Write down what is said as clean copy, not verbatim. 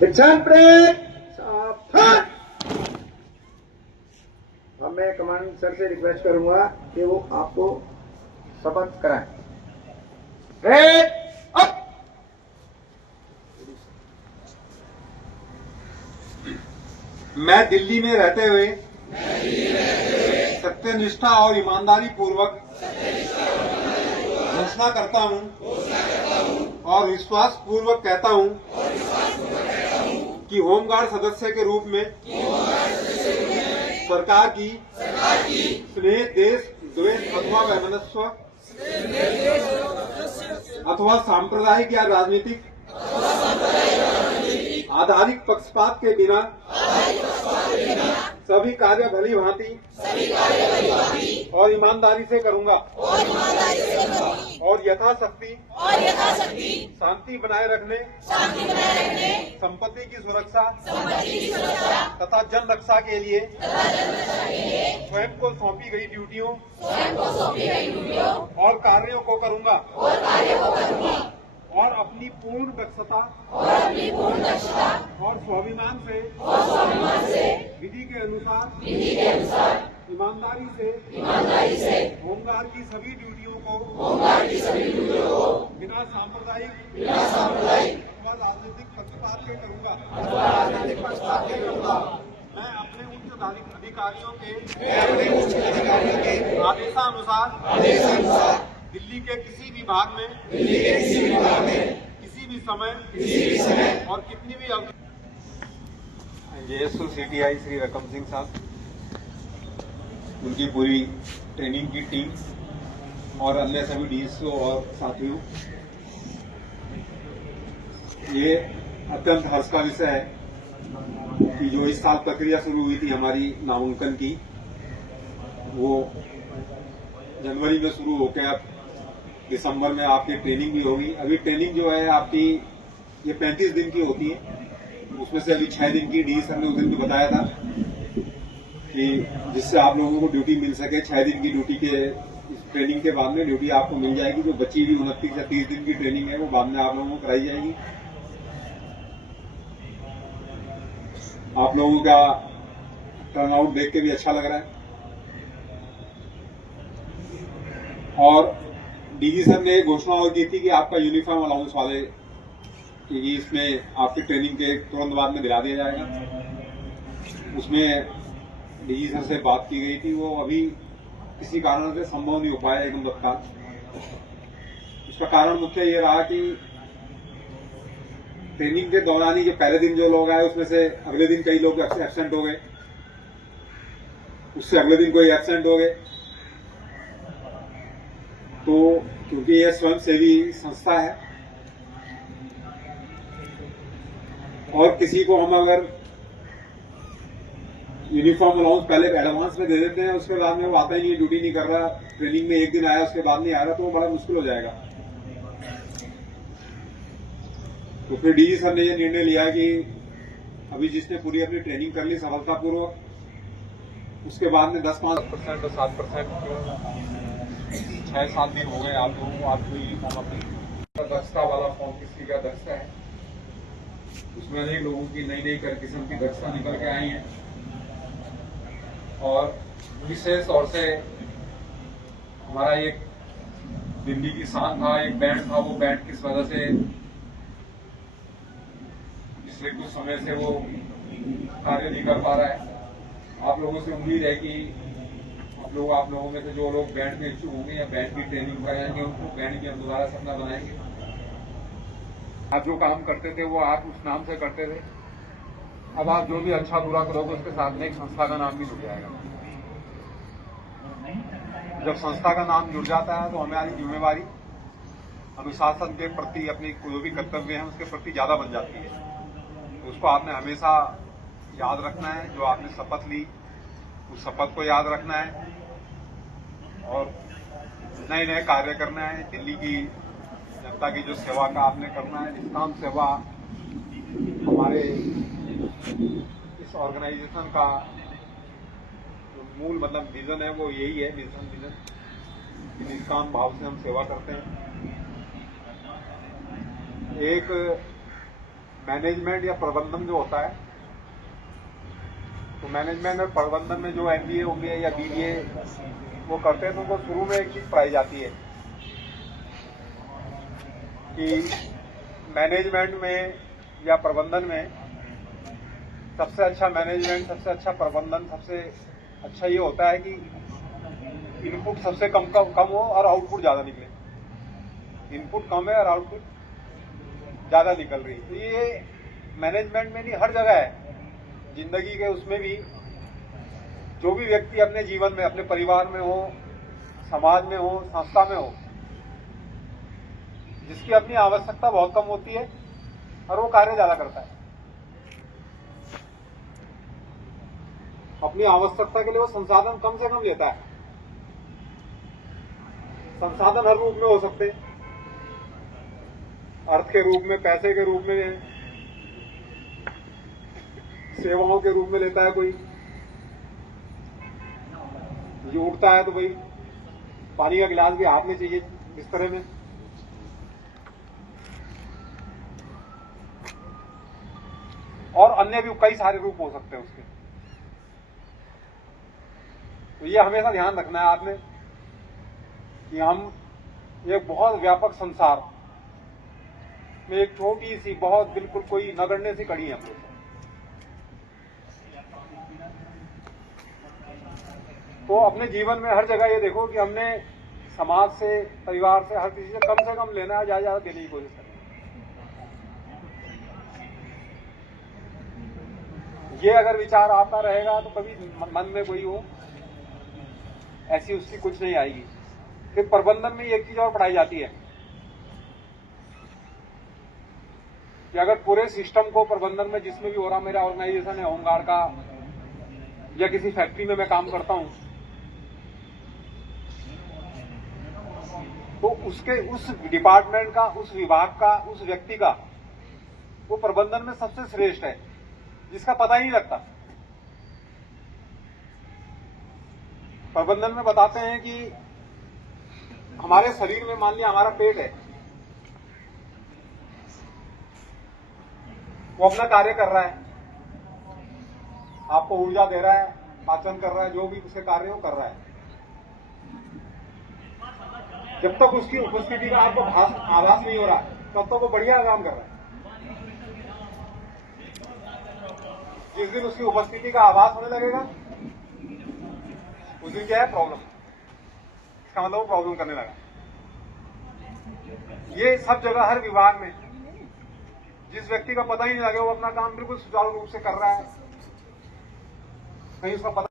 दीक्षांत परेड सावधान। अब मैं कमांड सर से रिक्वेस्ट करूंगा कि वो आपको शपथ कराएं। Parade up. मैं दिल्ली में रहते हुए सत्यनिष्ठा और ईमानदारी पूर्वक घोषणा करता हूं और विश्वास पूर्वक कहता हूं कि होमगार्ड सदस्य के रूप में सरकार की स्नेह, देश द्वेष अथवा वैमनस्य अथवा सांप्रदायिक या राजनीतिक आधारित पक्षपात के बिना सभी कार्य भली भांति और ईमानदारी से करूंगा और यथाशक्ति शांति बनाए रखने, संपत्ति की सुरक्षा तथा जन रक्षा के लिए स्वयं को सौंपी गई ड्यूटियों और कार्यों को करूंगा और अपनी पूर्ण दक्षता और स्वाभिमान से विधि के अनुसार ईमानदारी से होमगार्ड की सभी ड्यूटियों को बिना सांप्रदायिक अथवा राजनीतिक पक्षपात के करूंगा। मैं अपने उच्च अधिकारियों के आदेशानुसार दिल्ली के किसी भी भाग में किसी भी समय और कितनी भी अवधि जेएसओ सीटीआई श्री रकम सिंह साहब, उनकी पूरी ट्रेनिंग की टीम और अन्य सभी डीएसओ और साथियों, ये अत्यंत हर्ष का विषय है कि जो इस साल प्रक्रिया शुरू हुई थी हमारी नामांकन की, वो जनवरी में शुरू होकर अब दिसंबर में आपकी ट्रेनिंग भी होगी। अभी ट्रेनिंग जो है आपकी ये 35 दिन की होती है, उसमें से अभी 6 दिन की डी सर ने उस दिन भी बताया था कि जिससे आप लोगों को ड्यूटी मिल सके। 6 दिन की ड्यूटी के ट्रेनिंग के बाद में ड्यूटी आपको मिल जाएगी। जो बची हुई 29 या 30 दिन की ट्रेनिंग है वो बाद में आप लोगों को कराई जाएगी। आप लोगों का टर्नआउट देख के भी अच्छा लग रहा है और डीजी सर ने घोषणा और की थी कि आपका यूनिफॉर्म अलाउंस वाले कि इसमें आपकी ट्रेनिंग के तुरंत बाद में दिला दिया जाएगा। उसमें डीजी सर से बात की गई थी, वो अभी किसी कारण से संभव नहीं हो पाया एकदम तत्काल। उसका कारण मुख्य ये रहा कि ट्रेनिंग के दौरान ही जो पहले दिन जो लोग आए उसमें से अगले दिन कई लोग एब्सेंट हो गए, उससे अगले दिन कोई एब्सेंट हो गए। तो क्योंकि यह स्वयंसेवी संस्था है और किसी को हम अगर यूनिफॉर्म अलाउंस पहले एडवांस में दे देते हैं, उसके बाद में वो आता ही नहीं, ड्यूटी नहीं कर रहा, ट्रेनिंग में एक दिन आया उसके बाद नहीं आ रहा, तो वो बड़ा मुश्किल हो जाएगा। तो फिर डीजी सर ने यह निर्णय लिया कि अभी जिसने पूरी अपनी ट्रेनिंग कर ली सफलतापूर्वक, उसके बाद में 10-5% और 7% 6-7 दिन हो गए आप लोगों को आपको यूनिफॉर्म अपनी दक्षता वाला फॉर्म किसी का दक्षता है, उसमें अनेक लोगों की नई नई किस्म की दक्षता निकल के आई है। और विशेष तौर से हमारा एक दिल्ली की शान था, एक बैंड था, वो बैंड किस वजह से पिछले कुछ समय से वो कार्य नहीं कर पा रहा है। आप लोगों से उम्मीद है कि आप लोगों में से जो लोग बैंड में इच्छुक होंगे या बैंड की ट्रेनिंग कराएंगे, उनको बैंड की हम दोबारा सपना बनाएंगे। आप जो काम करते थे वो आप उस नाम से करते थे, अब आप जो भी अच्छा बुरा करोगे उसके साथ में एक संस्था का नाम भी जुड़ जाएगा। जब संस्था का नाम जुड़ जाता है तो हमारी जिम्मेवारी अनुशासन के प्रति, अपनी जो भी कर्तव्य है उसके प्रति ज्यादा बन जाती है। तो उसको आपने हमेशा याद रखना है। जो आपने शपथ ली उस शपथ को याद रखना है और नए नए कार्य करना है। दिल्ली की जनता की जो सेवा का आपने करना है, निष्काम सेवा हमारे इस ऑर्गेनाइजेशन का मूल मतलब विजन है, वो यही है। मिशन विजन निष्काम भाव से हम सेवा करते हैं। एक मैनेजमेंट या प्रबंधन जो होता है, तो मैनेजमेंट और प्रबंधन में जो MBA OBA या BBA वो करते हैं तो उनको शुरू में एक चीज पाई जाती है कि मैनेजमेंट में या प्रबंधन में सबसे अच्छा मैनेजमेंट, सबसे अच्छा प्रबंधन, सबसे अच्छा ये होता है कि इनपुट सबसे कम हो और आउटपुट ज्यादा निकले। इनपुट कम है और आउटपुट ज्यादा निकल रही है। तो ये मैनेजमेंट में नहीं, हर जगह है, जिंदगी के उसमें भी। जो भी व्यक्ति अपने जीवन में, अपने परिवार में हो, समाज में हो, संस्था में हो, जिसकी अपनी आवश्यकता बहुत कम होती है और वो कार्य ज्यादा करता है। अपनी आवश्यकता के लिए वो संसाधन कम से कम लेता है। संसाधन हर रूप में हो सकते हैं, अर्थ के रूप में, पैसे के रूप में, सेवाओं के रूप में लेता है कोई। ये उठता है तो भाई पानी का गिलास भी हाथ में चाहिए बिस्तर में। और अन्य भी कई सारे रूप हो सकते हैं उसके। तो ये हमेशा ध्यान रखना है आपने कि हम एक बहुत व्यापक संसार में एक छोटी सी, बहुत बिल्कुल कोई नगण्य सी कड़ी है हम लोग। तो अपने जीवन में हर जगह ये देखो कि हमने समाज से, परिवार से, हर किसी से कम लेना है, ज्यादा देने की कोशिश करनी। ये अगर विचार आता रहेगा तो कभी मन में कोई हो ऐसी उसकी कुछ नहीं आएगी। फिर प्रबंधन में एक चीज और पढ़ाई जाती है कि अगर पूरे सिस्टम को प्रबंधन में, जिसमें भी हो रहा, मेरा ऑर्गेनाइजेशन है होमगार्ड का या किसी फैक्ट्री में मैं काम करता हूं, तो उसके, उस डिपार्टमेंट का, उस विभाग का, उस व्यक्ति का, वो प्रबंधन में सबसे श्रेष्ठ है, जिसका पता ही नहीं लगता। प्रबंधन में बताते हैं कि हमारे शरीर में, मान लिया हमारा पेट है, वो अपना कार्य कर रहा है, आपको ऊर्जा दे रहा है, पाचन कर रहा है, जो भी उसके कार्य वो कर रहा है। जब तक उसकी उपस्थिति का आपको आभास नहीं हो रहा तब तक वो बढ़िया काम कर रहा है। जिस दिन उसकी उपस्थिति का आभास होने लगेगा उस दिन क्या है, प्रॉब्लम। इसका मतलब वो प्रॉब्लम करने लगा। ये सब जगह, हर विभाग में जिस व्यक्ति का पता ही नहीं लगे, वो अपना काम बिल्कुल सुचारू रूप से कर रहा है, कहीं उसका पता